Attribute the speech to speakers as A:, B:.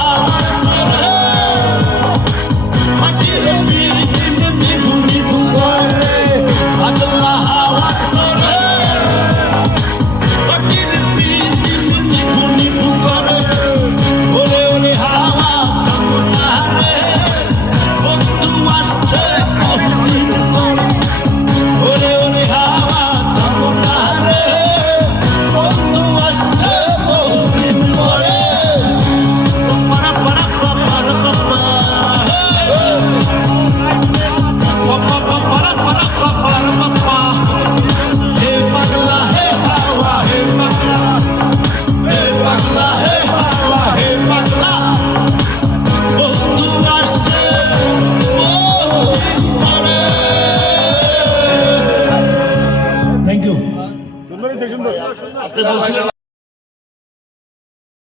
A: পাগলা থ্যাংক তো। আপনি বলছিলেন